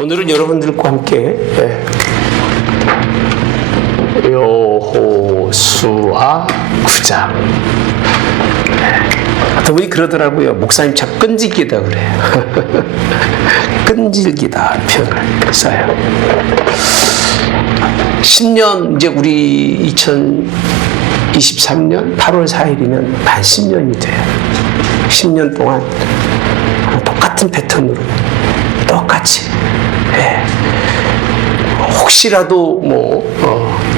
오늘은 여러분들과 함께 여호수아 9장. 어떤 분이 그러더라고요. 목사님 참 끈질기다 그래요. 끈질기다 표현을 써요. 신년 이제 우리 2023년 8월 4일이면 만 10년이 돼요. 10년 동안 똑같은 패턴으로 똑같이 혹시라도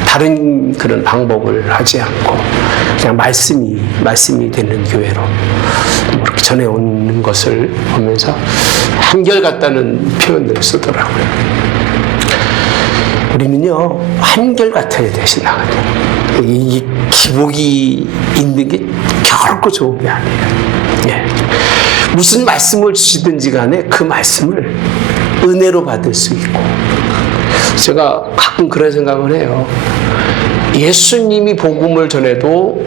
다른 그런 방법을 하지 않고 그냥 말씀이 되는 교회로 그렇게 전해오는 것을 보면서 한결같다는 표현을 쓰더라고요. 우리는요 한결같아야 돼 신앙은. 이 기복이 있는 게 결코 좋은 게 아니에요. 무슨 말씀을 주시든지 간에 그 말씀을 은혜로 받을 수 있고, 제가 가끔 그런 생각을 해요. 예수님이 복음을 전해도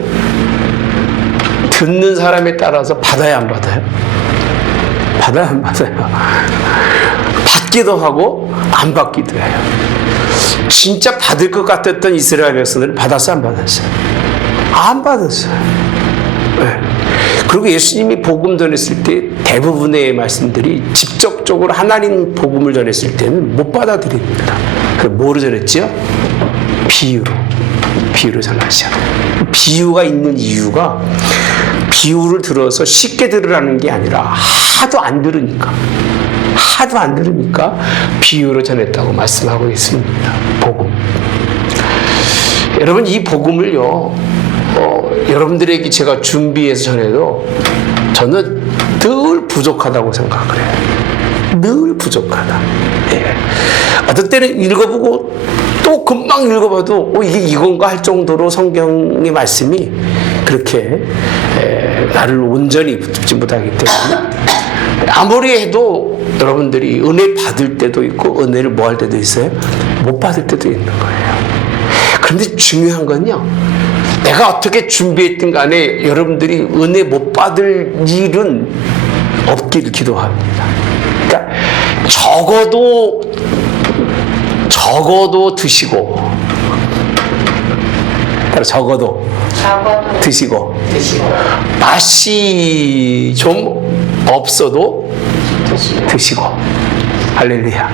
듣는 사람에 따라서 받아야 안 받아요? 받아야 안 받아요? 받기도 하고 안 받기도 해요. 진짜 받을 것 같았던 이스라엘 백성들은 받았어 안 받았어요? 안 받았어요. 그리고 예수님이 복음 전했을 때 대부분의 말씀들이 직접적으로 하나님 복음을 전했을 때는 못 받아들입니다. 뭐로 전했지요? 비유로 전하시죠. 비유가 있는 이유가 비유를 들어서 쉽게 들으라는 게 아니라 하도 안 들으니까 비유로 전했다고 말씀하고 있습니다. 복음. 여러분 이 복음을요 여러분들에게 제가 준비해서 전해도 저는 늘 부족하다고 생각을 해요. 늘 부족하다. 어떤 때는 읽어보고 또 금방 읽어봐도 이게 이건가 할 정도로 성경의 말씀이 그렇게 나를 온전히 붙지 못하기 때문에 아무리 해도 여러분들이 은혜 받을 때도 있고 은혜를 뭐 할 때도 있어요? 못 받을 때도 있는 거예요. 그런데 중요한 건요, 내가 어떻게 준비했든 간에 여러분들이 은혜 못 받을 일은 없기를 기도합니다. 그러니까 적어도 드시고, 드시고 맛이 좀 없어도 드시고. 할렐루야.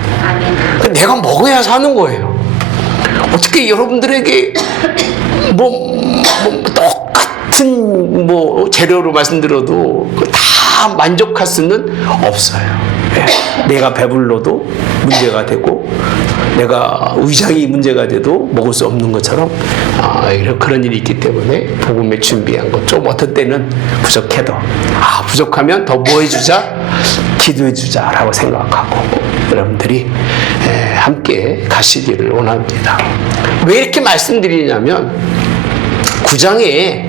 내가 먹어야 사는 거예요. 어떻게 여러분들에게 똑같은 재료로 말씀드려도 다 만족할 수는 없어요. 내가 배불러도 문제가 되고 내가 위장이 문제가 돼도 먹을 수 없는 것처럼 그런 일이 있기 때문에 복음에 준비한 것 좀 어떤 때는 부족해도 부족하면 더 뭐 해주자? 기도해주자 라고 생각하고 여러분들이 함께 가시기를 원합니다. 왜 이렇게 말씀드리냐면 9장에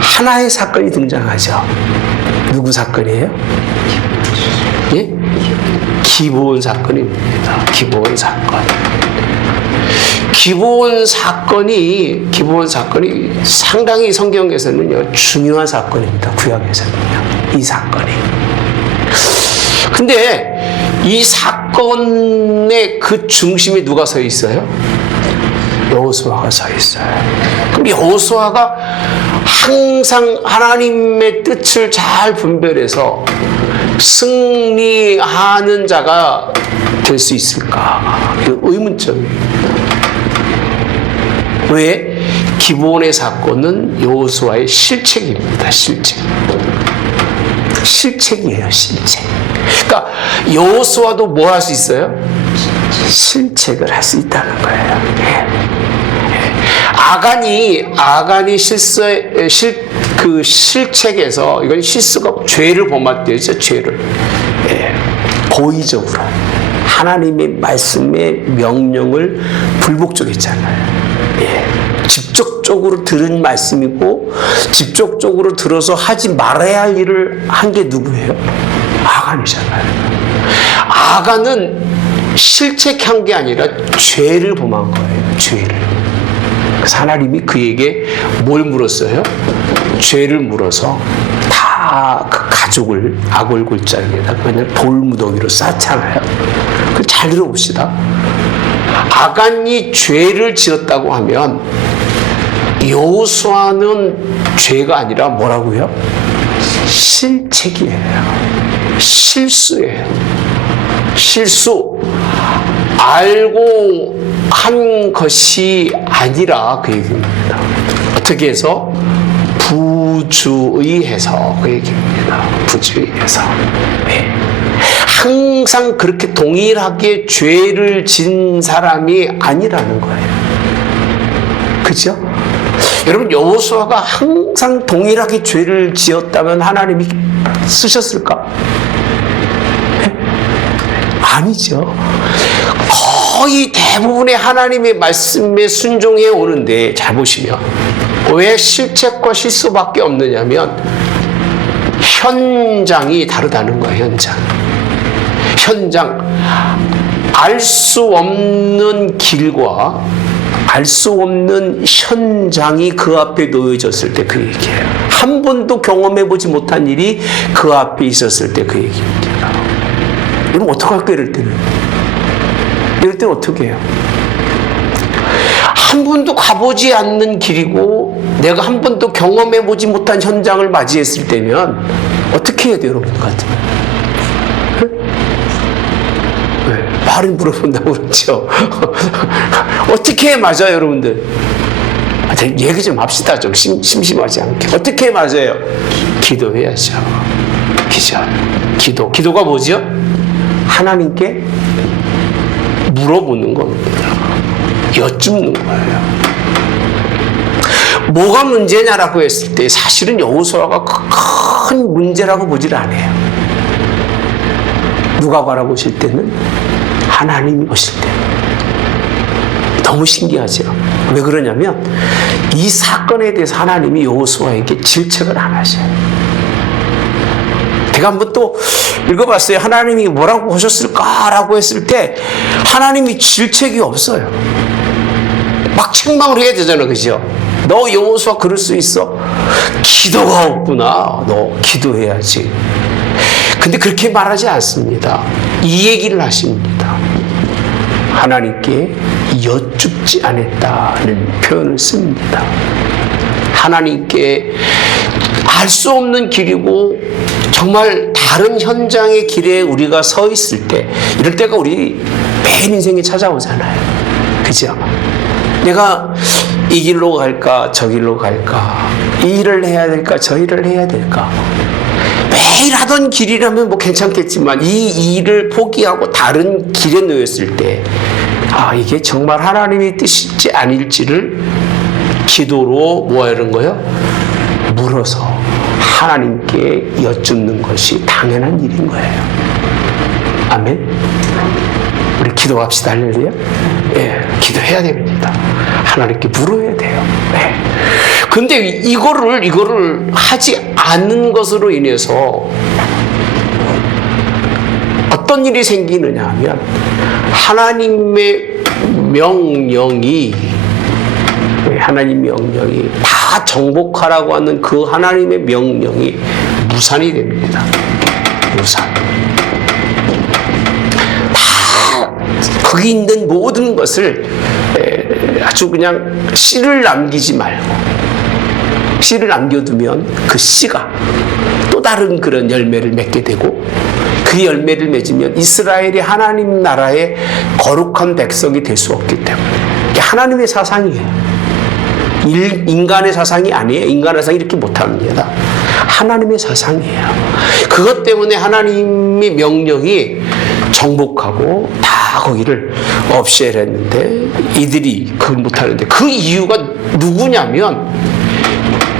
하나의 사건이 등장하죠. 누구 사건이에요? 기브온 사건입니다. 기브온 사건이 상당히 성경에서는요 중요한 사건입니다. 구약에서는요 이 사건이. 근데 이 사건의 그 중심에 누가 서 있어요? 여호수아가 서 있어요. 그럼 여호수아가 항상 하나님의 뜻을 잘 분별해서 승리하는 자가 될 수 있을까? 의문점이에요. 왜? 기브온의 사건은 여호수아의 실책입니다. 실책이에요. 그러니까 여호수아도 뭐 할 수 있어요? 실책을 할 수 있다는 거예요. 아간이 실책에서 이건 실수가 죄를 범했대요. 죄를 고의적으로 하나님의 말씀의 명령을 불복종했잖아요. 직접적으로 들은 말씀이고 직접적으로 들어서 하지 말아야 할 일을 한 게 누구예요? 아간이잖아요. 아간은 실책한 게 아니라 죄를 범한 거예요. 죄를. 그래서 하나님이 그에게 뭘 물었어요? 죄를 물어서 다 다 그 가족을 아골골짜기에다 그냥 돌무더기로 쌓잖아요. 잘 들어봅시다. 아간이 죄를 지었다고 하면 여호수아는 죄가 아니라 뭐라고요? 실책이에요. 실수예요. 실수. 알고 한 것이 아니라 그 얘기입니다. 어떻게 해서? 부주의해서 그 얘기입니다. 부주의해서. 네. 항상 그렇게 동일하게 죄를 진 사람이 아니라는 거예요. 그죠? 여러분, 여호수아가 항상 동일하게 죄를 지었다면 하나님이 쓰셨을까? 네? 아니죠. 거의 대부분의 하나님의 말씀에 순종해 오는데, 잘 보시면 왜 실책과 실수밖에 없느냐면 현장이 다르다는 거예요. 현장. 알 수 없는 길과 알 수 없는 현장이 그 앞에 놓여졌을 때 그 얘기예요. 한 번도 경험해보지 못한 일이 그 앞에 있었을 때 그 얘기입니다. 여러분, 어떡할까요? 이럴 때는 어떻게 해요? 한 번도 가보지 않는 길이고 내가 한 번도 경험해보지 못한 현장을 맞이했을 때면 어떻게 해야 돼요, 여러분 같으면? 네, 말을 물어본다고 그러죠. 어떻게 해 맞아요, 여러분들? 얘기 좀 합시다. 좀 심심하지 않게. 어떻게 해 맞아요? 기도해야죠. 기도가 뭐죠? 하나님께 물어보는 겁니다. 여쭙는 거예요. 뭐가 문제냐라고 했을 때 사실은 여호수아가 큰 문제라고 보질 않아요. 누가 바라보실 때는? 하나님이 보실 때. 너무 신기하죠. 왜 그러냐면 이 사건에 대해서 하나님이 여호수아에게 질책을 안 하셔요. 제가 한번 또 읽어봤어요. 하나님이 뭐라고 하셨을까라고 했을 때 하나님이 질책이 없어요. 막 책망을 해야 되잖아, 그죠? 너 여호수아 그럴 수 있어? 기도가 없구나. 너 기도해야지. 근데 그렇게 말하지 않습니다. 이 얘기를 하십니다. 하나님께 여쭙지 않았다는 표현을 씁니다. 하나님께 알 수 없는 길이고 정말 다른 현장의 길에 우리가 서 있을 때, 이럴 때가 우리 매일 인생에 찾아오잖아요. 그죠? 내가 이 길로 갈까 저 길로 갈까, 이 일을 해야 될까 저 일을 해야 될까. 매일 하던 길이라면 뭐 괜찮겠지만 이 일을 포기하고 다른 길에 놓였을 때 이게 정말 하나님의 뜻일지 아닐지를 기도로 뭐 하는 거예요? 물어서 하나님께 여쭙는 것이 당연한 일인 거예요. 아멘. 우리 기도합시다. 할렐루야. 예, 기도해야 됩니다. 하나님께 물어야 돼요. 네. 근데 이거를 하지 않는 것으로 인해서 어떤 일이 생기느냐 하면 하나님의 명령이 다 정복하라고 하는 그 하나님의 명령이 무산이 됩니다. 무산. 다 거기 있는 모든 것을 아주 그냥 씨를 남기지 말고, 씨를 남겨두면 그 씨가 또 다른 그런 열매를 맺게 되고, 그 열매를 맺으면 이스라엘이 하나님 나라의 거룩한 백성이 될 수 없기 때문에. 이게 하나님의 사상이에요. 인간의 사상이 아니에요. 인간의 사상이 이렇게 못합니다. 하나님의 사상이에요. 그것 때문에 하나님의 명령이 정복하고 다 거기를 없애랬는데 이들이 그걸 못하는데, 그 이유가 누구냐면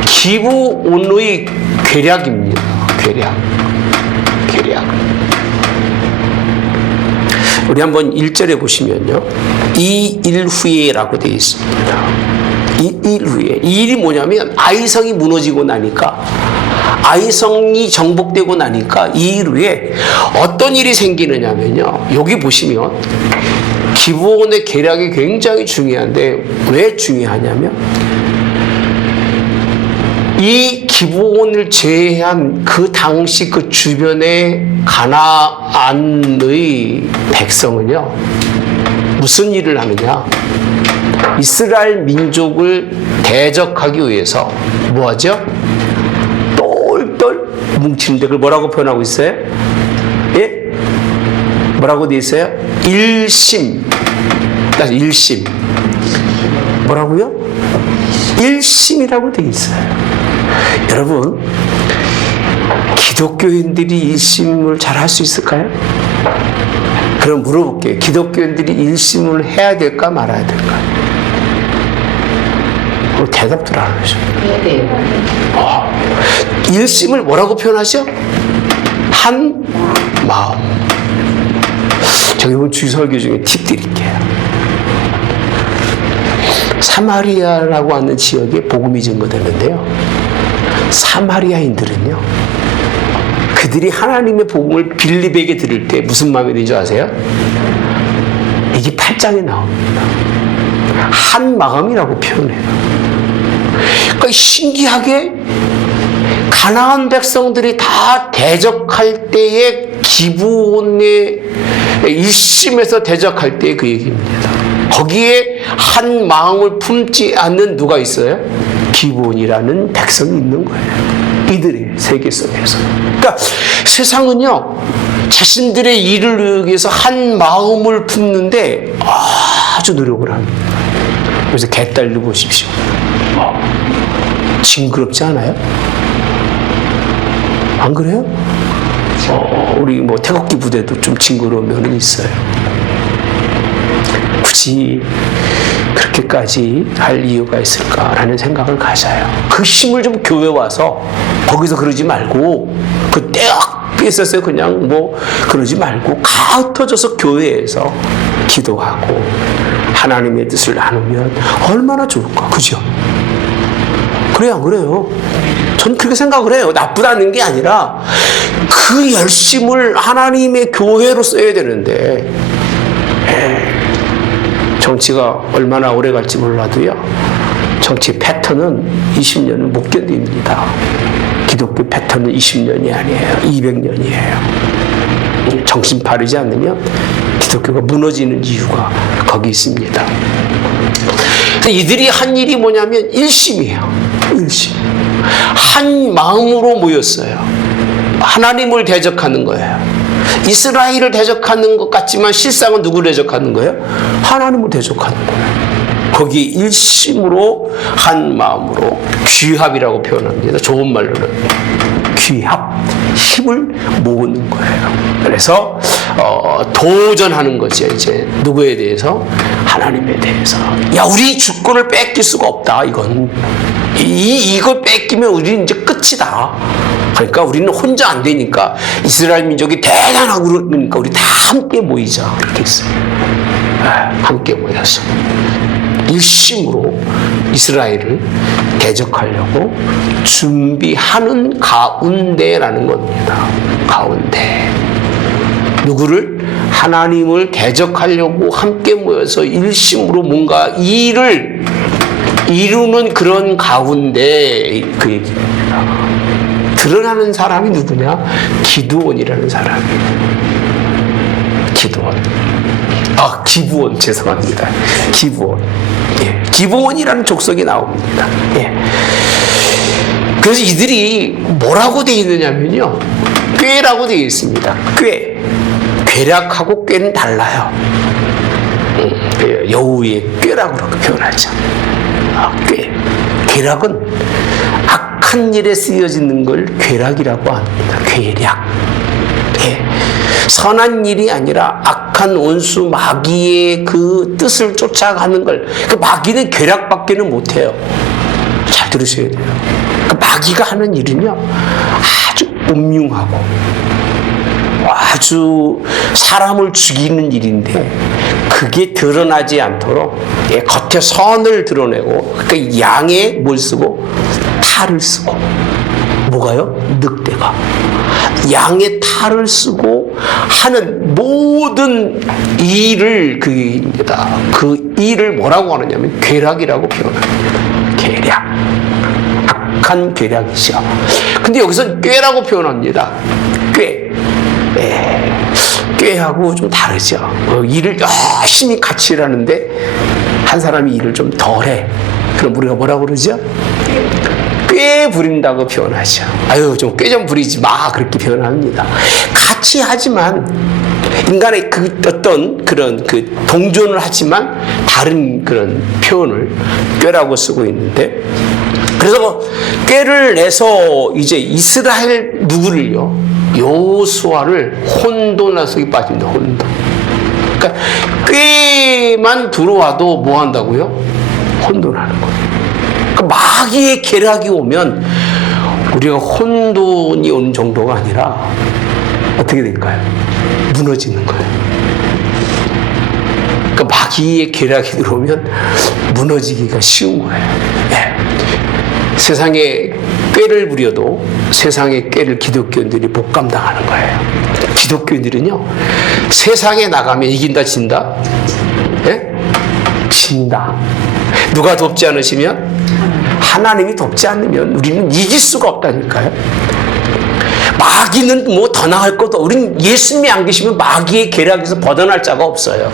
기브온의 괴략입니다. 괴략. 우리 한번 1절에 보시면요, 이 일 후에라고 되어 있습니다. 이 일 후에. 이 일이 뭐냐면 아이성이 무너지고 나니까, 아이성이 정복되고 나니까 이 일 후에 어떤 일이 생기느냐면요, 여기 보시면 기브온의 계략이 굉장히 중요한데 왜 중요하냐면 이 기브온을 제외한 그 당시 그 주변의 가나안의 백성은요, 무슨 일을 하느냐? 이스라엘 민족을 대적하기 위해서 뭐하죠? 똘똘 뭉치는데 그걸 뭐라고 표현하고 있어요? 예? 뭐라고 돼 있어요? 일심. 일심. 뭐라고요? 일심이라고 돼 있어요. 여러분, 기독교인들이 일심을 잘 할 수 있을까요? 그럼 물어볼게요. 기독교인들이 일심을 해야 될까 말아야 될까? 대답들 안 하죠. 일심을 뭐라고 표현하죠? 한 마음. 제가 이번 주설교 중에 팁 드릴게요. 사마리아라고 하는 지역에 복음이 증거되는데요. 사마리아인들은요, 그들이 하나님의 복음을 빌립에게 들을 때 무슨 마음이 드는지 아세요? 이게 8장에 나옵니다. 한 마음이라고 표현해요. 그러니까 신기하게 가나안 백성들이 다 대적할 때에 기브온의 일심에서 대적할 때 그 얘기입니다. 거기에 한 마음을 품지 않는 누가 있어요? 기브온이라는 백성이 있는 거예요. 이들의 세계 속에서. 그러니까 세상은요, 자신들의 일을 위해서 한 마음을 품는데 아주 노력을 합니다. 그래서 개딸들 보십시오. 징그럽지 않아요? 안 그래요? 우리 뭐 태극기 부대도 좀 징그러운 면은 있어요. 굳이 그렇게까지 할 이유가 있을까라는 생각을 가져요. 그 힘을 좀 교회 와서 거기서 그러지 말고 그 떼악 삐었어요. 그냥 뭐 그러지 말고 흩어져서 교회에서 기도하고 하나님의 뜻을 나누면 얼마나 좋을까, 그죠? 그래요, 안 그래요? 전 그렇게 생각을 해요. 나쁘다는 게 아니라 그 열심을 하나님의 교회로 써야 되는데, 정치가 얼마나 오래 갈지 몰라도요, 정치 패턴은 20년은 못 견딥니다. 기독교 패턴은 20년이 아니에요. 200년이에요. 정신 바르지 않으면 기독교가 무너지는 이유가 거기 있습니다. 이들이 한 일이 뭐냐면 일심이에요. 일심. 한 마음으로 모였어요. 하나님을 대적하는 거예요. 이스라엘을 대적하는 것 같지만 실상은 누구를 대적하는 거예요? 하나님을 대적하는 거예요. 거기 일심으로 한 마음으로 귀합이라고 표현합니다. 좋은 말로는 귀합, 힘을 모으는 거예요. 그래서 도전하는 거죠. 이제 누구에 대해서? 하나님에 대해서. 야, 우리 주권을 뺏길 수가 없다. 이건 이걸 뺏기면 우리는 이제 끝이다. 그러니까 우리는 혼자 안 되니까 이스라엘 민족이 대단하고 그러니까 우리 다 함께 모이자. 그렇게 했어요. 함께 모여서 일심으로 이스라엘을 대적하려고 준비하는 가운데라는 겁니다. 가운데. 누구를? 하나님을 대적하려고 함께 모여서 일심으로 뭔가 일을 이루는 그런 가운데 그 얘기입니다. 드러나는 사람이 누구냐? 기드온이라는 사람이에요. 기드온. 기브온, 죄송합니다. 기브온. 예. 기브온이라는 족속이 나옵니다. 예. 그래서 이들이 뭐라고 되어 있느냐면요, 꾀라고 되어 있습니다. 꾀. 꾀략하고 꾀는 달라요. 여우의 꾀라고 그렇게 표현하죠. 꾀. 꾀략은 악한 일에 쓰여지는 걸 꾀략이라고 합니다. 꾀략. 예. 선한 일이 아니라 악한 원수 마귀의 그 뜻을 쫓아가는 걸, 그 마귀는 꾀략밖에는 못해요. 잘 들으셔야 돼요. 그 마귀가 하는 일은요, 아주 음흉하고 아주 사람을 죽이는 일인데 그게 드러나지 않도록 겉에 선을 드러내고, 그러니까 양에 뭘 쓰고? 탈을 쓰고. 뭐가요? 늑대가 양의 탈을 쓰고 하는 모든 일을 그입니다. 그 일을 뭐라고 하느냐면 꾀략이라고 표현합니다. 꾀략. 막한 계략이죠. 근데 여기서 꾀라고 표현합니다. 꾀. 꾀하고 좀 다르죠. 일을 열심히 같이 일하는데 한 사람이 일을 좀 덜해. 그럼 우리가 뭐라고 그러죠? 꾀 부린다고 표현하죠. 아유, 좀 꾀 좀 부리지 마. 그렇게 표현합니다. 같이 하지만 인간의 그 어떤 그런 그 동존을 하지만 다른 그런 표현을 꾀라고 쓰고 있는데, 그래서 꾀를 내서 이제 이스라엘 누구를요? 여호수아를 혼돈화 속에 빠집니다. 혼돈. 그러니까 꾀만 들어와도 뭐 한다고요? 혼돈하는 거예요. 그러니까 마귀의 계략이 오면 우리가 혼돈이 오는 정도가 아니라 어떻게 될까요? 무너지는 거예요. 그러니까 마귀의 계략이 들어오면 무너지기가 쉬운 거예요. 네. 세상에 꾀를 부려도 세상의 꾀를 기독교인들이 못 감당하는 거예요. 기독교인들은요, 세상에 나가면 이긴다, 진다? 예? 진다. 누가 돕지 않으시면? 하나님이 돕지 않으면 우리는 이길 수가 없다니까요. 마귀는 뭐 더 나을 것도, 우리는 예수님이 안 계시면 마귀의 계략에서 벗어날 자가 없어요.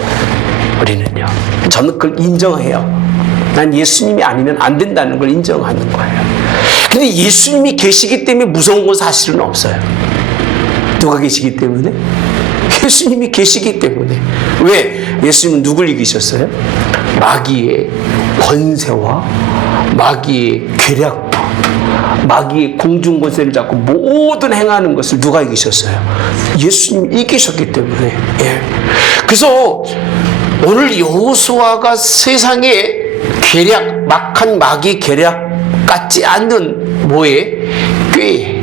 우리는요. 저는 그걸 인정해요. 난 예수님이 아니면 안 된다는 걸 인정하는 거예요. 근데 예수님이 계시기 때문에 무서운 건 사실은 없어요. 누가 계시기 때문에? 예수님이 계시기 때문에. 왜? 예수님은 누굴 이기셨어요? 마귀의 권세와 마귀의 계략과 마귀의 공중권세를 잡고 모든 행하는 것을 누가 이기셨어요? 예수님이 이기셨기 때문에. 예. 그래서 오늘 여호수아가 세상에 계략, 막한 마귀 계략 같지 않는 뭐에? 꾀에,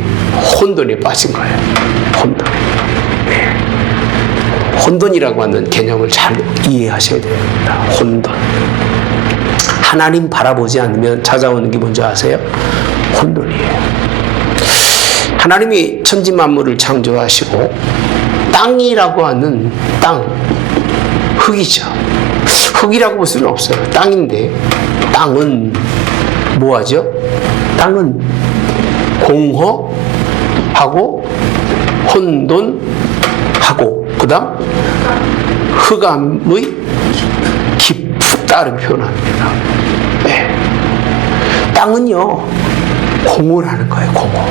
혼돈에 빠진 거예요. 혼돈. 네. 혼돈이라고 하는 개념을 잘 이해하셔야 됩니다. 혼돈. 하나님 바라보지 않으면 찾아오는 게 뭔지 아세요? 혼돈이에요. 하나님이 천지 만물을 창조하시고 땅이라고 하는 땅, 흙이죠. 흙이라고 볼 수는 없어요. 땅인데 땅은 뭐하죠? 땅은 공허하고 혼돈하고 그 다음 흑암의 깊다를 표현합니다. 네. 땅은요 공허를 하는 거예요. 공허.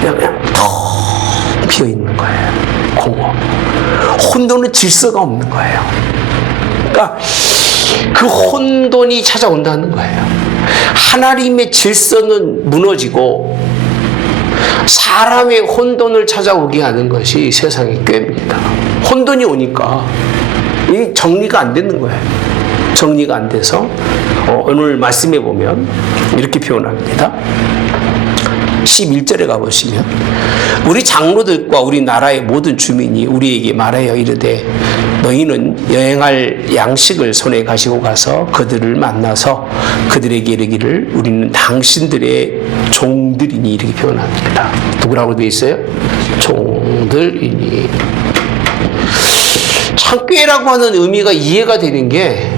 그냥 텅 비어있는 거예요. 공허. 혼돈은 질서가 없는 거예요. 그러니까 그 혼돈이 찾아온다는 거예요. 하나님의 질서는 무너지고 사람의 혼돈을 찾아오게 하는 것이 세상의 꾀입니다. 혼돈이 오니까 이 정리가 안 되는 거예요. 정리가 안 돼서 오늘 말씀해 보면 이렇게 표현합니다. 11절에 가보시면 우리 장로들과 우리 나라의 모든 주민이 우리에게 말하여 이르되 너희는 여행할 양식을 손에 가지고 가서 그들을 만나서 그들에게 이르기를 우리는 당신들의 종들이니 이렇게 표현합니다. 누구라고 되어 있어요? 종들이니. 참 꾀라고 하는 의미가 이해가 되는 게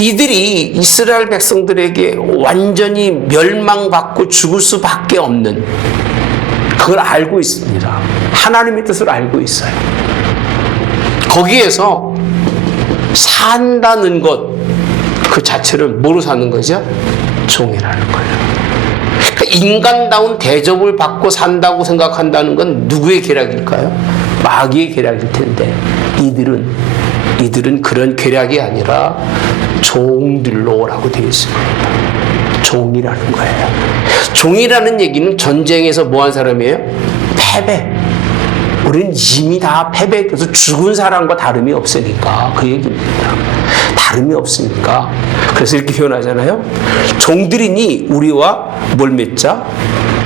이들이 이스라엘 백성들에게 완전히 멸망받고 죽을 수밖에 없는 그걸 알고 있습니다. 하나님의 뜻을 알고 있어요. 거기에서 산다는 것 그 자체를 뭐로 사는 거죠? 종이라는 거예요. 그러니까 인간다운 대접을 받고 산다고 생각한다는 건 누구의 계략일까요? 마귀의 계략일 텐데 이들은 그런 계략이 아니라 종들로라고 되어 있습니다. 종이라는 거예요. 종이라는 얘기는 전쟁에서 뭐한 사람이에요? 패배. 우리는 이미 다 패배해서 죽은 사람과 다름이 없으니까 그 얘기입니다. 다름이 없으니까. 그래서 이렇게 표현하잖아요. 종들이니 우리와 뭘 맺자?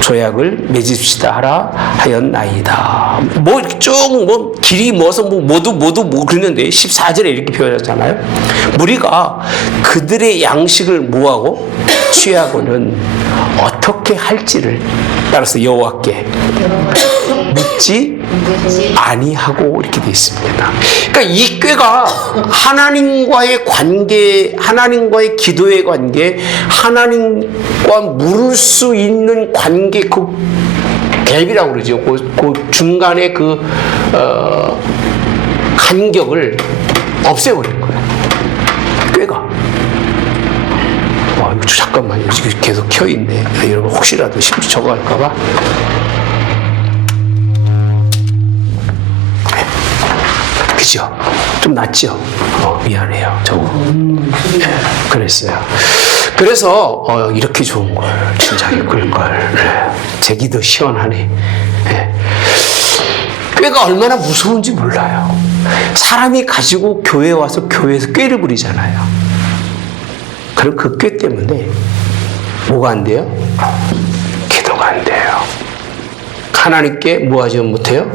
조약을 맺읍시다 하라 하였나이다. 뭐 이렇게 쭉 뭐 길이 뭐서 모두 그러는데 14절에 이렇게 표현하잖아요. 우리가 그들의 양식을 뭐하고 취하고는 어떻게 할지를 따라서 여호와께 묻지 아니하고 이렇게 되어 있습니다. 그러니까 이 꾀가 하나님과의 관계, 하나님과의 기도의 관계, 하나님과 물을 수 있는 관계, 그 갭이라고 그러죠. 그 중간에 그 간격을 없애버린 거예요. 꾀가. 이거 잠깐만요. 지금 계속 켜있네. 여러분 혹시라도 심지 저거 할까봐. 그죠? 좀 낫죠? 미안해요. 저거. 그랬어요. 그래서, 이렇게 좋은 걸, 진짜 이끌 걸. 제기도 시원하네. 꾀가 얼마나 무서운지 몰라요. 사람이 가지고 교회에 와서 교회에서 꾀를 부리잖아요. 그럼 그 꾀 때문에 뭐가 안 돼요? 기도가 안 돼요. 하나님께 뭐 하지 못해요?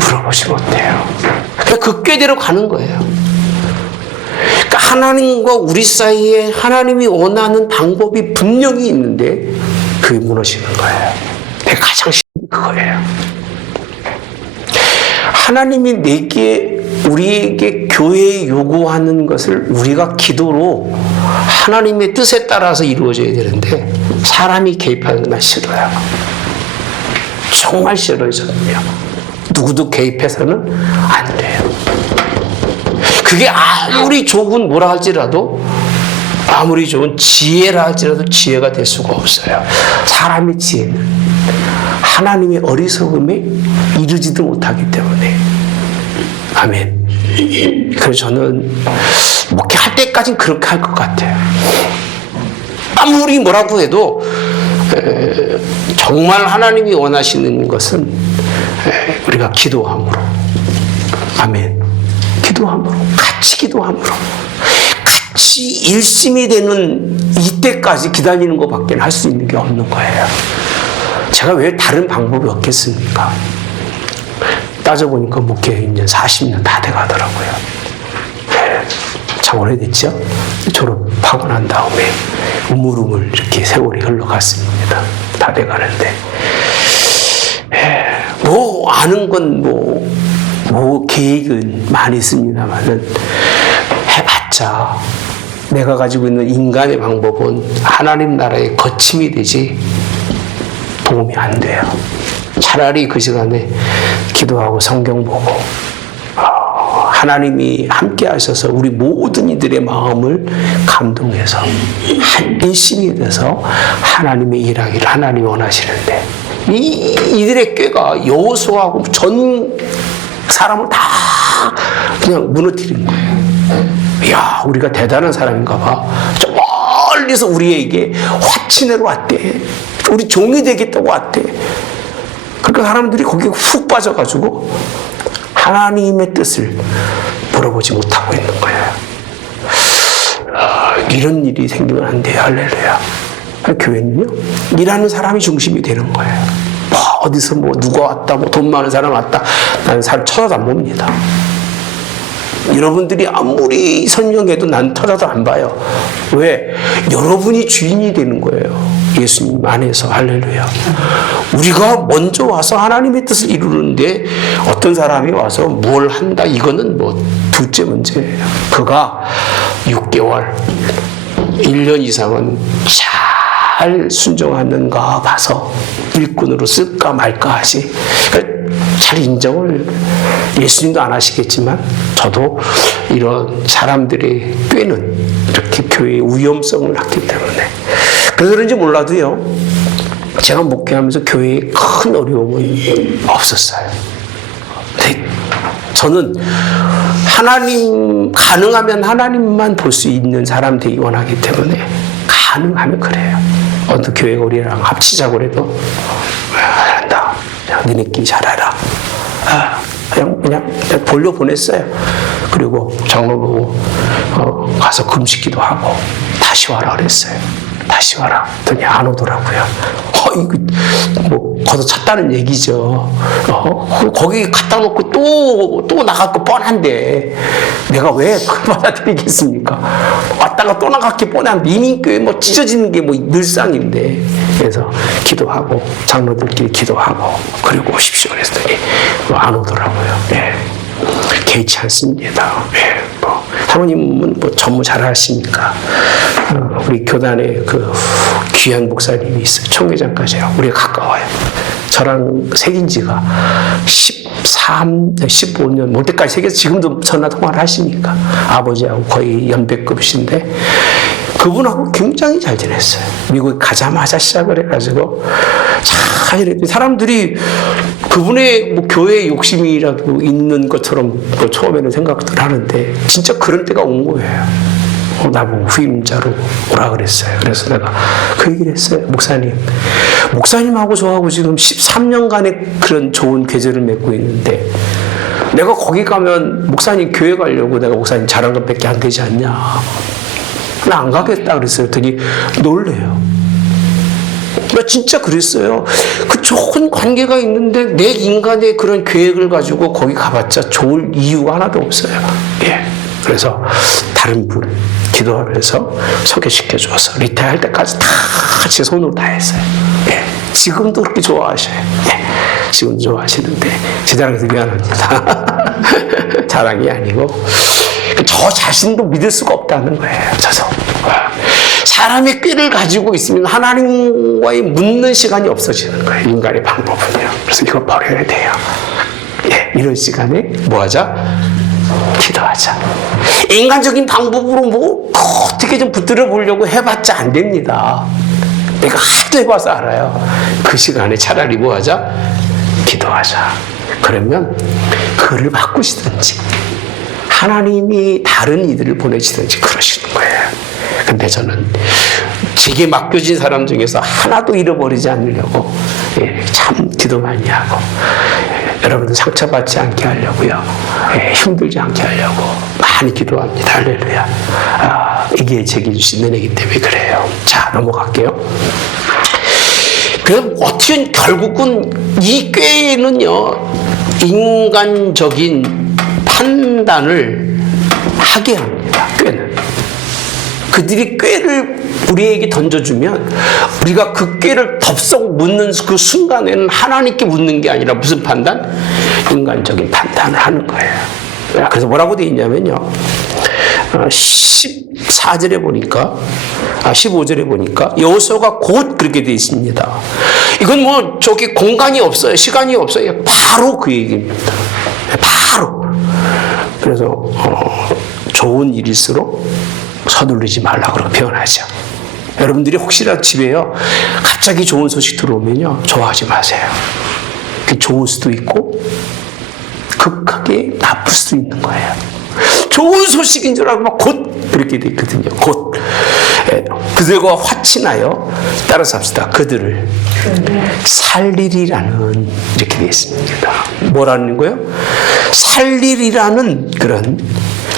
물어보지 못해요. 그 꾀대로 가는 거예요. 그러니까 하나님과 우리 사이에 하나님이 원하는 방법이 분명히 있는데 그게 무너지는 거예요. 내가 가장 싫은 그거예요. 하나님이 우리에게 교회에 요구하는 것을 우리가 기도로 하나님의 뜻에 따라서 이루어져야 되는데 사람이 개입하는 건 난 싫어요. 정말 싫어요, 저는요. 누구도 개입해서는 안 돼요. 그게 아무리 좋은 뭐라 할지라도, 아무리 좋은 지혜라 할지라도 지혜가 될 수가 없어요. 사람의 지혜는 하나님의 어리석음에 이르지도 못하기 때문에. 아멘. 그래서 저는 목회할 때까지는 그렇게 할 것 같아요. 아무리 뭐라고 해도 정말 하나님이 원하시는 것은 우리가 기도함으로. 아멘. 기도함으로. 같이 기도함으로. 같이 일심이 되는 이때까지 기다리는 것밖에 할 수 있는 게 없는 거예요. 제가 왜 다른 방법이 없겠습니까? 따져보니까 목회에 있는 40년 다 돼가더라고요. 참 오래됐죠? 졸업하고 난 다음에 우물우물 이렇게 세월이 흘러갔습니다. 다 돼가는데. 뭐, 아는 건 뭐 계획은 많이 있습니다만은 해봤자 내가 가지고 있는 인간의 방법은 하나님 나라의 거침이 되지 도움이 안 돼요. 차라리 그 시간에 기도하고 성경 보고 하나님이 함께 하셔서 우리 모든 이들의 마음을 감동해서 한 일심이 돼서 하나님의 일하기를 하나님이 원하시는데 이들의 꾀가 여호수아하고 전 사람을 다 그냥 무너뜨린 거예요. 이야, 우리가 대단한 사람인가 봐. 저 멀리서 우리에게 화친회로 왔대. 우리 종이 되겠다고 왔대. 그러니까 사람들이 거기에 훅 빠져가지고 하나님의 뜻을 물어보지 못하고 있는 거예요. 이런 일이 생기면 안 돼요. 할렐루야. 교회는요, 일하는 사람이 중심이 되는 거예요. 어디서 누가 왔다, 돈 많은 사람 왔다. 나는 사람 쳐다도 안 봅니다. 여러분들이 아무리 설명해도 난 쳐다도 안 봐요. 왜? 여러분이 주인이 되는 거예요. 예수님 안에서. 할렐루야. 우리가 먼저 와서 하나님의 뜻을 이루는데 어떤 사람이 와서 뭘 한다, 이거는 둘째 문제예요. 그가 6개월, 1년 이상은 잘 순종하는가 봐서 일꾼으로 쓸까 말까 하지. 잘 인정을 예수님도 안 하시겠지만 저도 이런 사람들의 꾀는 이렇게 교회의 위험성을 낳기 때문에 그래서 그런지 몰라도요, 제가 목회하면서 교회에 큰 어려움은 없었어요. 근데 저는 가능하면 하나님만 볼 수 있는 사람 되기 원하기 때문에 가능하면 그래요. 어느 교회가 우리랑 합치자고 해도 한다. 니네끼리 잘해라. 그냥 돌려보냈어요. 그리고 장로 보고 가서 금식기도 하고 다시 와라 그랬어요. 다시 와라. 그랬더니 안 오더라고요. 이거 뭐 걷어찼다는 얘기죠. 거기 갖다 놓고 또 나갈 거 뻔한데 내가 왜 그걸 받아들이겠습니까? 왔다가 또 나갈 게 뻔한데 이민교회 뭐 찢어지는 게 뭐 늘상인데. 그래서 기도하고 장로들끼리 기도하고 그리고 오십시오 그랬더니 안 오더라고요. 예. 개의치 않습니다. 예. 사모님은 뭐 전무 잘 하시니까 우리 교단에 그 귀한 목사님이 있어요. 총회장까지요. 우리가 가까워요. 저랑 새긴 지가 15년 올 때까지 새겨서 지금도 전화 통화를 하시니까 아버지하고 거의 연배급이신데 그분하고 굉장히 잘 지냈어요. 미국에 가자마자 시작을 해가지고 잘 지냈더니 사람들이 그분의 뭐 교회 욕심이라도 있는 것처럼 뭐 처음에는 생각들 하는데 진짜 그런 때가 온 거예요. 나보고 후임자로 오라 그랬어요. 그래서 내가 그 얘기를 했어요. 목사님하고 저하고 지금 13년간의 그런 좋은 계절을 맺고 있는데 내가 거기 가면 목사님 교회 가려고 내가 목사님 잘한 것밖에 안 되지 않냐. 나 안 가겠다 그랬어요. 그랬더니 놀래요. 나 진짜 그랬어요. 그 좋은 관계가 있는데 내 인간의 그런 계획을 가지고 거기 가봤자 좋을 이유가 하나도 없어요. 예. 그래서 다른 분 기도하면서 소개시켜줘서 리타이어 할 때까지 다 제 손으로 다 했어요. 예. 지금도 그렇게 좋아하셔요. 예. 지금 좋아하시는데 제 자랑해서 미안합니다. 자랑이 아니고 저 자신도 믿을 수가 없다는 거예요. 저서 사람의 꾀를 가지고 있으면 하나님과의 묻는 시간이 없어지는 거예요. 인간의 방법은요. 그래서 이거 버려야 돼요. 예, 이런 시간에 뭐 하자? 기도하자. 인간적인 방법으로 뭐 어떻게 좀 붙들어 보려고 해봤자 안 됩니다. 내가 하도 해봐서 알아요. 그 시간에 차라리 뭐 하자? 기도하자. 그러면 그를 바꾸시든지 하나님이 다른 이들을 보내시든지 그러시는 거예요. 근데 저는 제게 맡겨진 사람 중에서 하나도 잃어버리지 않으려고 참 기도 많이 하고 여러분들 상처받지 않게 하려고요. 힘들지 않게 하려고 많이 기도합니다. 할렐루야. 이게 제게 주신 은혜이기 때문에 그래요. 자, 넘어갈게요. 그럼 어떻게 결국은 이 꾀는요, 인간적인 판단을 하게 합니다. 꾀는. 그들이 꾀를 우리에게 던져주면 우리가 그 꾀를 덥석 묻는 그 순간에는 하나님께 묻는 게 아니라 무슨 판단? 인간적인 판단을 하는 거예요. 그래서 뭐라고 되어 있냐면요. 14절에 보니까 15절에 보니까 여호수아가 곧 그렇게 되어 있습니다. 이건 뭐 저기 공간이 없어요. 시간이 없어요. 바로 그 얘기입니다. 바로. 그래서 좋은 일일수록 서두르지 말라고 그렇게 표현하죠. 여러분들이 혹시라도 집에요 갑자기 좋은 소식 들어오면요 좋아하지 마세요. 그게 좋을 수도 있고 극하게 나쁠 수도 있는 거예요. 좋은 소식인 줄 알고 막 곧 그렇게 돼 있거든요. 곧 그들과 화친하여 따라서 합시다. 그들을 살리리라는 이렇게 되어 있습니다. 뭐라는 거예요? 살리리라는 그런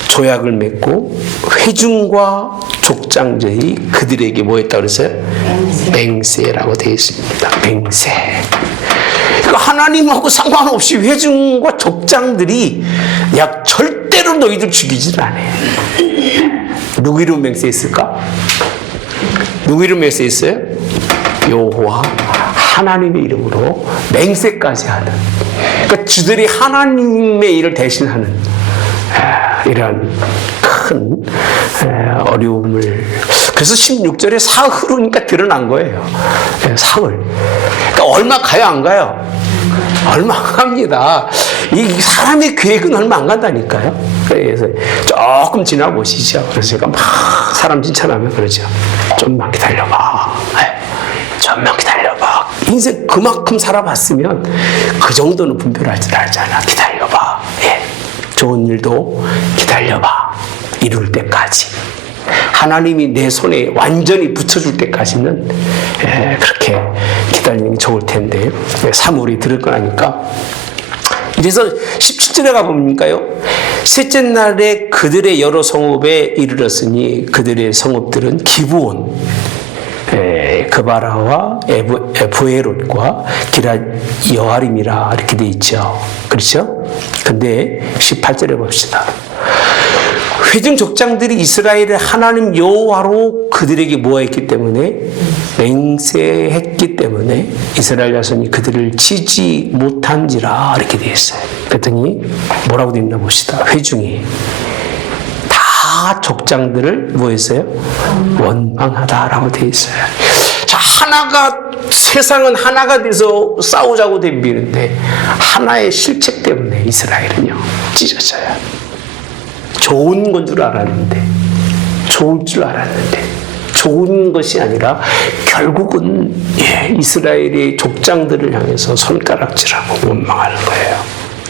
조약을 맺고 회중과 족장들이 그들에게 뭐 했다고 그랬어요? 맹세라고 되어 있습니다. 맹세. 그러니까 하나님하고 상관없이 회중과 족장들이 야 절대로 너희들 죽이질 않아요. 누구 이름 맹세했을까? 누구 이름 맹세했어요? 여호와 하나님의 이름으로 맹세까지 하는. 그러니까 주들이 하나님의 일을 대신하는 이런 큰 어려움을. 그래서 16절에 사흘이니까 드러난 거예요. 사흘. 그러니까 얼마 가요, 안 가요? 얼마 안 갑니다. 이 사람의 계획은 얼마 안 간다니까요. 그래서 조금 지나보시죠. 그래서 제가 막 사람 칭찬하면 그러죠. 좀만 기다려봐. 좀만 기다려봐. 인생 그만큼 살아봤으면 그 정도는 분별할 줄 알잖아. 기다려봐. 좋은 일도 기다려봐. 이룰 때까지. 하나님이 내 손에 완전히 붙여줄 때까지는 그렇게 기다리는 게 좋을 텐데 사물이 들을 거라니까. 이래서 17절에 가보니까요. 셋째 날에 그들의 여러 성읍에 이르렀으니 그들의 성읍들은 기브온, 그바라와 부에롯과 기랏 여아림이라 이렇게 돼 있죠. 그렇죠? 근데 18절에 봅시다. 회중 족장들이 이스라엘의 하나님 여호와로 그들에게 모아있기 때문에, 맹세했기 때문에 이스라엘 자손이 그들을 치지 못한지라 이렇게 되어 있어요. 그랬더니 뭐라고 되어 있나 봅시다. 회중이 다 족장들을 뭐 했어요? 원망하다라고 되어 있어요. 자, 세상은 하나가 돼서 싸우자고 덤비는데 하나의 실책 때문에 이스라엘은요 찢어져요. 좋은 건 줄 알았는데, 좋을 줄 알았는데, 좋은 것이 아니라 결국은 이스라엘의 족장들을 향해서 손가락질하고 원망하는 거예요.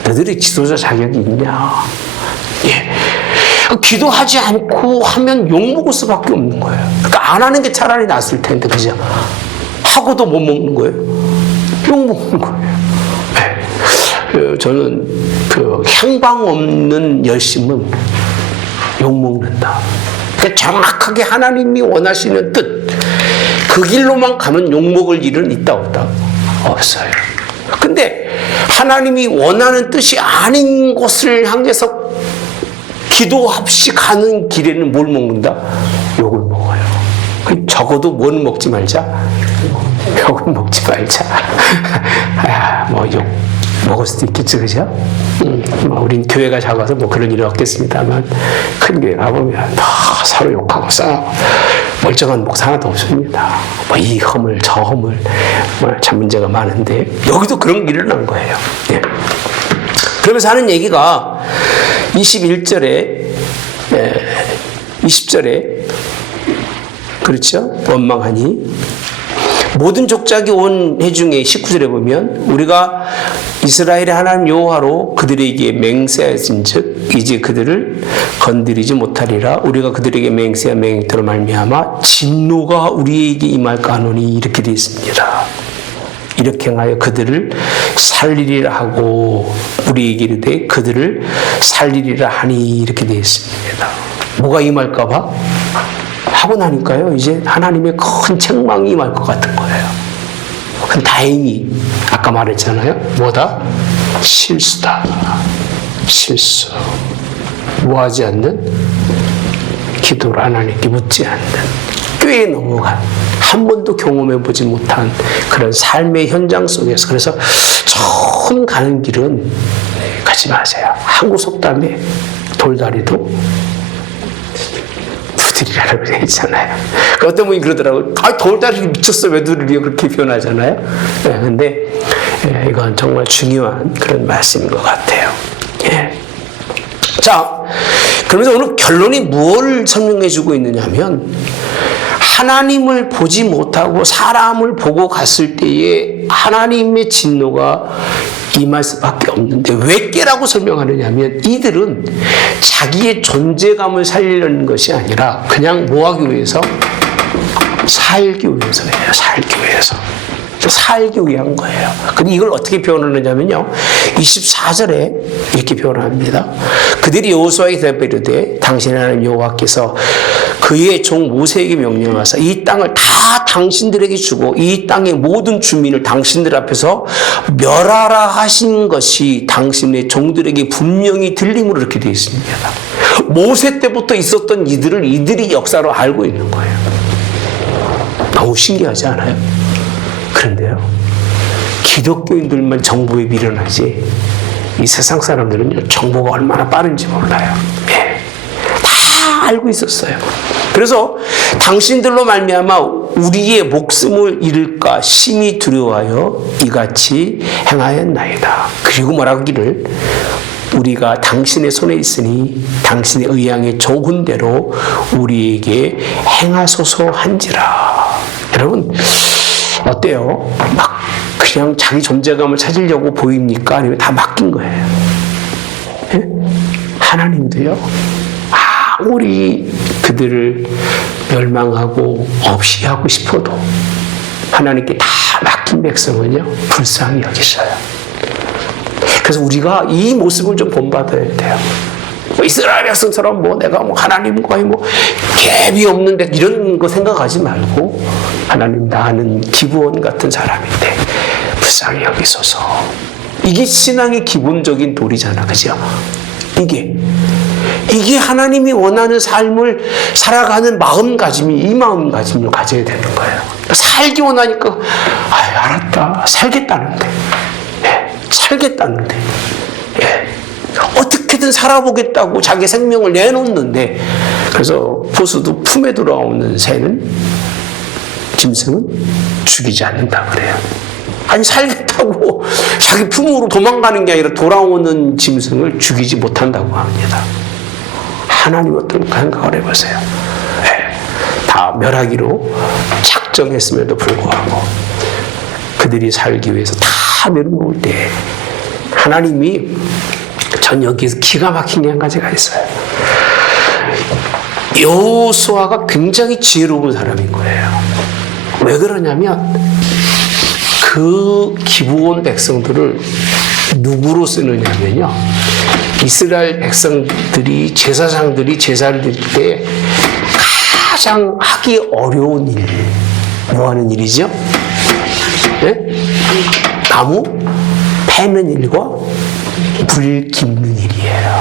너희들이 지도자 자격이 있냐? 기도하지 않고 하면 욕먹을 수밖에 없는 거예요. 그러니까 안 하는 게 차라리 낫을 텐데, 그죠? 하고도 못 먹는 거예요. 욕먹는 거예요. 저는 그 향방 없는 열심은 욕먹는다. 그러니까 정확하게 하나님이 원하시는 뜻, 그 길로만 가면 욕먹을 일은 있다 없다? 없어요. 근데 하나님이 원하는 뜻이 아닌 것을 향해서 기도 없이 가는 길에는 뭘 먹는다? 욕을 먹어요. 적어도 뭐는 먹지 말자? 욕은 먹지 말자. 욕 먹을 수도 있겠죠, 그죠? 우린 교회가 작아서 뭐 그런 일은 없겠습니다만, 큰 교회 가보면 서로 욕하고 싸우고, 멀쩡한 목사 하나도 없습니다. 이 허물, 저 허물, 참 문제가 많은데, 여기도 그런 게 일어난 거예요. 예. 그러면서 하는 얘기가 21절에, 20절에, 그렇죠? 원망하니, 모든 족장이 온 회중의 19절에 보면 우리가 이스라엘의 하나님 여호와로 그들에게 맹세하신즉 이제 그들을 건드리지 못하리라. 우리가 그들에게 맹세한 맹토로 말미암아 진노가 우리에게 임할까 하노니 이렇게 되어 있습니다. 이렇게 행하여 그들을 살리리라 하고 우리에게 이르되 그들을 살리리라 하니 이렇게 되어 있습니다. 뭐가 임할까 봐? 하고 나니까요, 이제 하나님의 큰 책망이 임할 것 같은 거예요. 그럼 다행히, 아까 말했잖아요. 뭐다? 실수다. 실수. 뭐 하지 않는? 기도를 하나님께 묻지 않는, 꽤 넘어간, 한 번도 경험해보지 못한 그런 삶의 현장 속에서, 그래서 처음 가는 길은 가지 마세요. 한국 속담에 돌다리도 두드리라고 되어 있잖아요. 어떤 분이 그러더라고요. 돌다리 미쳤어. 왜 두드려? 그렇게 표현하잖아요. 근데 이건 정말 중요한 그런 말씀인 것 같아요. 예. 자, 그러면서 오늘 결론이 뭘 설명해 주고 있느냐 하면, 하나님을 보지 못하고 사람을 보고 갔을 때에 하나님의 진노가 임할 수밖에 없는데, 왜 깨라고 설명하느냐 하면, 이들은 자기의 존재감을 살리려는 것이 아니라 그냥 뭐 하기 위해서? 살기 위해서예요. 살기 위해서. 살기 위한 거예요. 근데 이걸 어떻게 표현하느냐면요, 24절에 이렇게 표현합니다. 그들이 여호수아에게 대답하여 이르되 당신의 하나님 여호와께서 그의 종 모세에게 명령하사 이 땅을 다 당신들에게 주고 이 땅의 모든 주민을 당신들 앞에서 멸하라 하신 것이 당신의 종들에게 분명히 들림으로 이렇게 되어 있습니다. 모세 때부터 있었던 이들이 역사로 알고 있는 거예요. 너무 신기하지 않아요? 그런데요, 기독교인들만 정보에 미련하지 이 세상 사람들은요, 정보가 얼마나 빠른지 몰라요. 예. 다 알고 있었어요. 그래서 당신들로 말미암아 우리의 목숨을 잃을까 심히 두려워하여 이같이 행하였나이다. 그리고 뭐라고 하기를, 우리가 당신의 손에 있으니 당신의 의향에 좋은 대로 우리에게 행하소서 한지라. 여러분, 어때요? 막 그냥 자기 존재감을 찾으려고 보입니까? 아니면 다 맡긴 거예요? 예? 하나님도요, 아무리 그들을 멸망하고 없이 하고 싶어도 하나님께 다 맡긴 백성은요, 불쌍히 여기셔요. 그래서 우리가 이 모습을 좀 본받아야 돼요. 뭐 이스라엘 백성처럼 뭐 내가 뭐 하나님과의 뭐 갭이 없는데 이런 거 생각하지 말고 하나님 나는 기브온 같은 사람인데 불쌍히 여기소서. 이게 신앙의 기본적인 도리잖아, 그죠? 이게 하나님이 원하는 삶을 살아가는 마음가짐이 이 마음가짐을 가져야 되는 거예요. 살기 원하니까 알았다 살겠다는데 살겠다는데 어떻게든 살아보겠다고 자기 생명을 내놓는데 그래서 보수도 품에 들어오는 새는 짐승은 죽이지 않는다 그래요. 아니 살겠다고 자기 품으로 도망가는 게 아니라 돌아오는 짐승을 죽이지 못한다고 합니다. 하나님 어떨까 생각을 해보세요. 다 멸하기로 작정했음에도 불구하고 그들이 살기 위해서 다 내려놓을 때 하나님이 전 여기에서 기가 막힌 게 한 가지가 있어요. 여호수아가 굉장히 지혜로운 사람인 거예요. 왜 그러냐면 그 기브온 백성들을 누구로 쓰느냐면요. 이스라엘 백성들이 제사장들이 제사를 드릴 때 가장 하기 어려운 일, 뭐 하는 일이죠? 네? 나무 패는 일과 불 깃는 일이에요.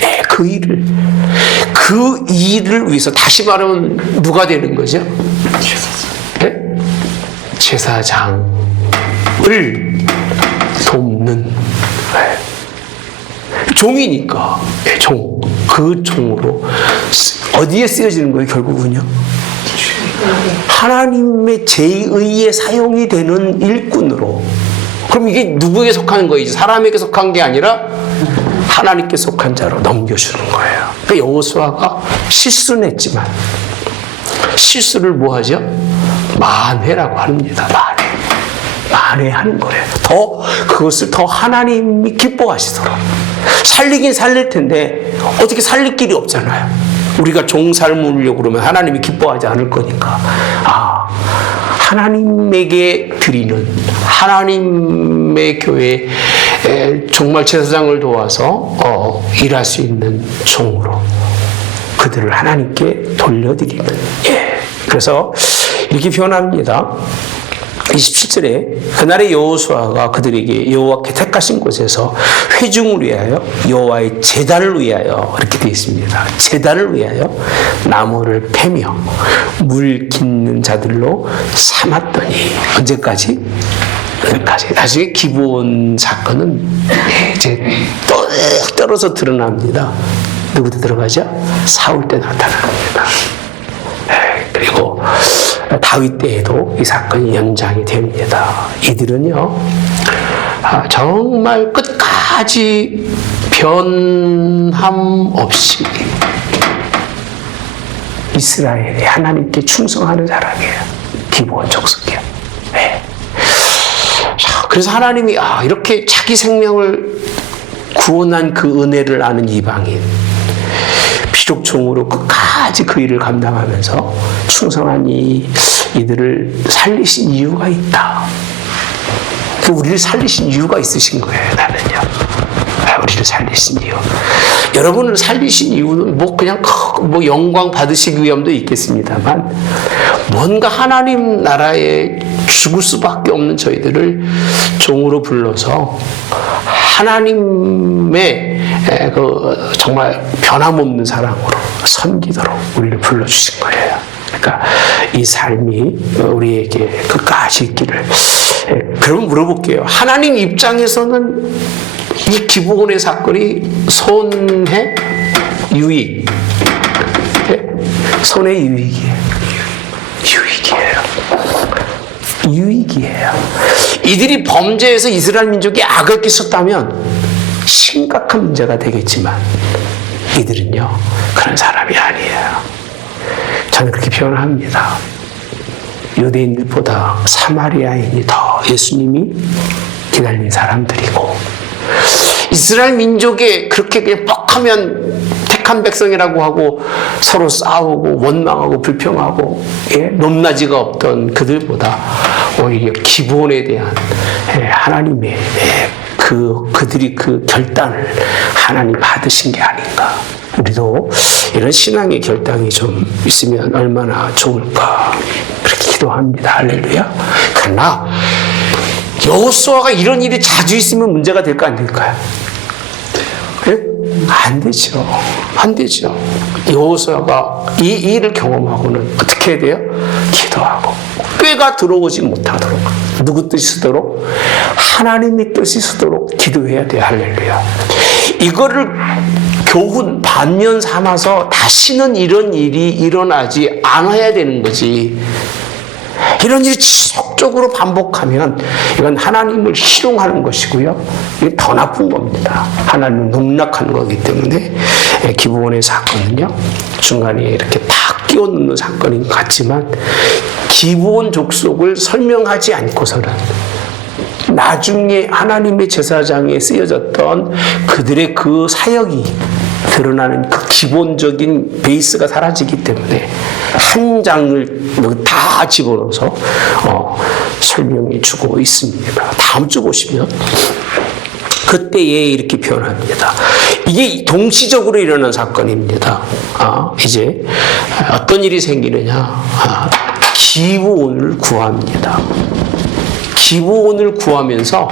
네, 그 일을 위해서 다시 말하면 누가 되는 거죠? 네? 제사장을 돕는 종이니까 그 종으로 어디에 쓰여지는 거예요? 결국은요 하나님의 제의에 사용이 되는 일꾼으로. 그럼 이게 누구에게 속하는 거예요? 사람에게 속한 게 아니라 하나님께 속한 자로 넘겨주는 거예요. 그러니까 여호수아가 실수는 했지만 실수를 뭐 하죠? 만회라고 합니다. 만회하는 거예요. 그것을 더 하나님이 기뻐하시도록. 살리긴 살릴 텐데 어떻게 살릴 길이 없잖아요. 우리가 종 삶으려고 그러면 하나님이 기뻐하지 않을 거니까. 하나님에게 드리는 하나님의 교회에 정말 제사장을 도와서 일할 수 있는 종으로 그들을 하나님께 돌려드리는. 그래서 이렇게 표현합니다. 27절에 그날의 여호수아가 그들에게 여호와께 택하신 곳에서 회중을 위하여 여호와의 제단을 위하여 이렇게 되어 있습니다. 제단을 위하여 나무를 패며 물 깃는 자들로 삼았더니 언제까지? 나중에 기브온 사건은 이제 떨어서 드러납니다. 누구 때 들어가죠? 사울 때 나타납니다. 그리고 다윗 때에도 이 사건이 연장이 됩니다. 이들은요, 정말 끝까지 변함 없이 이스라엘에 하나님께 충성하는 사람이에요. 기브온 족속이요. 그래서 하나님이 이렇게 자기 생명을 구원한 그 은혜를 아는 이방인, 비록 종으로 끝까지 그 일을 감당하면서 충성한 이들을 살리신 이유가 있다. 우리를 살리신 이유가 있으신 거예요, 나는요. 우리를 살리신 이유. 여러분을 살리신 이유는 그냥 영광 받으시기 위함도 있겠습니다만, 뭔가 하나님 나라에 죽을 수밖에 없는 저희들을 종으로 불러서 하나님의 정말 변함없는 사랑으로 섬기도록 우리를 불러주신 거예요. 그러니까 이 삶이 우리에게 끝까지 있기를. 그럼 물어볼게요. 하나님 입장에서는 이 기브온의 사건이 손해? 유익? 손해 유익이에요. 유익이에요. 이들이 범죄해서 이스라엘 민족이 악을 끼쳤다면 심각한 문제가 되겠지만 이들은요 그런 사람이 아니에요. 저는 그렇게 표현합니다. 유대인들보다 사마리아인이 더 예수님이 기다린 사람들이고, 이스라엘 민족에 그렇게 그냥 뻑하면 택한 백성이라고 하고 서로 싸우고 원망하고 불평하고 높낮이가 없던 그들보다 오히려 기본에 대한 하나님의 그 그들이 그 결단을 하나님 받으신 게 아닌가. 우리도 이런 신앙의 결단이 좀 있으면 얼마나 좋을까. 그렇게 기도합니다. 할렐루야. 그러나 여호수아가 이런 일이 자주 있으면 문제가 될까 안 될까요? 네? 안 되죠. 안 되죠. 여호수아가 이 일을 경험하고는 어떻게 해야 돼요? 기도하고 꾀가 들어오지 못하도록 누구 뜻이 서도록 하나님의 뜻이 서도록 기도해야 돼요. 할렐루야. 이거를 교훈 반면 삼아서 다시는 이런 일이 일어나지 않아야 되는 거지. 이런 일이 지속적으로 반복하면 이건 하나님을 희롱하는 것이고요. 이게 더 나쁜 겁니다. 하나님을 농락하는 거기 때문에 기브온의 사건은요. 중간에 이렇게 탁 끼워넣는 사건인 것 같지만 기브온 족속을 설명하지 않고서는 나중에 하나님의 제사장에 쓰여졌던 그들의 그 사역이 드러나는 그 기본적인 베이스가 사라지기 때문에 한 장을 다 집어넣어서 설명해 주고 있습니다. 다음 주 보시면 그때에 이렇게 표현합니다. 이게 동시적으로 일어난 사건입니다. 이제 어떤 일이 생기느냐. 기브온을 구합니다. 기브온을 구하면서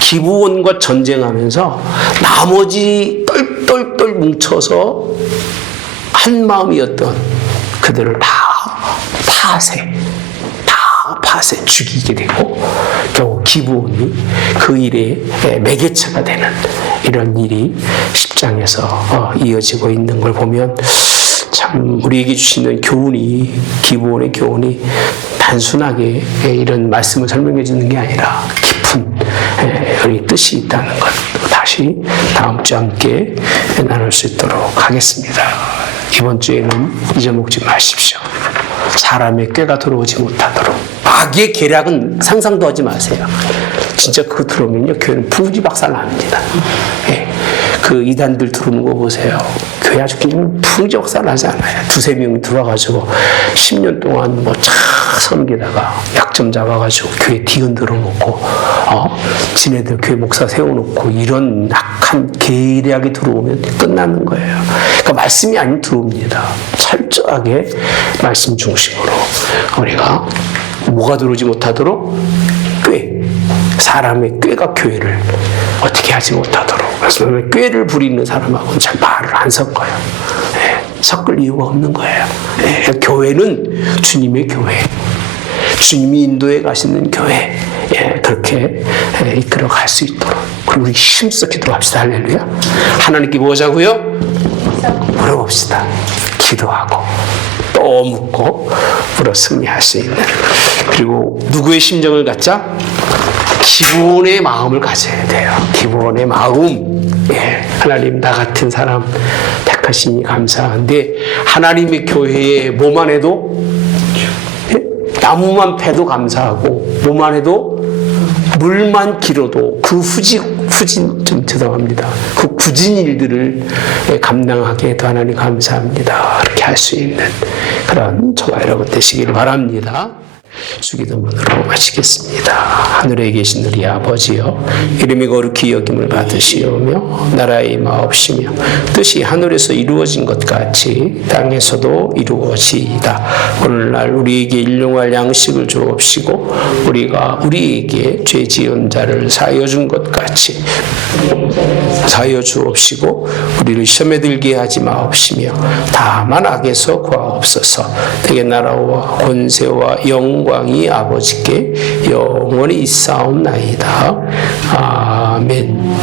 기브온과 전쟁하면서 나머지 똘똘똘 뭉쳐서 한 마음이었던 그들을 다 파세 죽이게 되고 결국 기브온이 그 일에 매개체가 되는 이런 일이 10장에서 이어지고 있는 걸 보면 참 우리에게 주시는 교훈이 기브온의 교훈이 단순하게 이런 말씀을 설명해 주는 게 아니라 깊은 우리 뜻이 있다는 것 다시 다음 주에 함께 나눌 수 있도록 하겠습니다. 이번 주에는 잊어먹지 마십시오. 사람의 꾀가 들어오지 못하도록. 악의 계략은 상상도 하지 마세요. 진짜 그거 들어오면요 교회는 풍지박산납니다. 그 이단들 들어오는 거 보세요. 교회 아주 그냥 풍지박산나지 않아요. 두세 명이 들어와가지고 10년 동안 섬기다가 약점 잡아가지고 교회 뒤흔들어 놓고 지네들 교회 목사 세워놓고 이런 악한 계략이 들어오면 끝나는 거예요. 그러니까 말씀이 아닌 들어옵니다. 철저하게 말씀 중심으로 우리가 뭐가 들어오지 못하도록 사람의 꾀가 교회를 어떻게 하지 못하도록. 그래서 꾀를 부리는 사람하고는 잘 말을 안 섞어요. 섞을 이유가 없는 거예요. 교회는 주님의 교회, 주님이 인도해 가시는 교회, 그렇게 이끌어 갈 수 있도록 그리고 우리 힘써 기도합시다. 할렐루야. 하나님께 뭐 하자고요? 물어봅시다. 기도하고 또 묻고 물어 승리할 수 있는. 그리고 누구의 심정을 갖자? 기브온의 마음을 가져야 돼요. 기브온의 마음. 하나님 나 같은 사람 택하시니 감사한데 하나님의 교회에 뭐만 해도 나무만 패도 감사하고 뭐만 해도 물만 길어도 그 후진 좀 죄송합니다. 그 굳은 일들을 감당하게 해도 하나님 감사합니다. 그렇게 할 수 있는 그런 저와 여러분 되시기를 바랍니다. 주기도문으로 마치겠습니다. 하늘에 계신 우리 아버지여, 이름이 거룩히 여김을 받으시오며 나라의 마옵시며 뜻이 하늘에서 이루어진 것 같이 땅에서도 이루어지이다. 오늘날 우리에게 일용할 양식을 주옵시고 우리가 우리에게 죄 지은 자를 사하여 준 것 같이 사하여 주옵시고 우리를 시험에 들게 하지 마옵시며 다만 악에서 구하옵소서. 되게 나라와 권세와 영광이 아버지께 영원히 있사옵나이다. 아멘.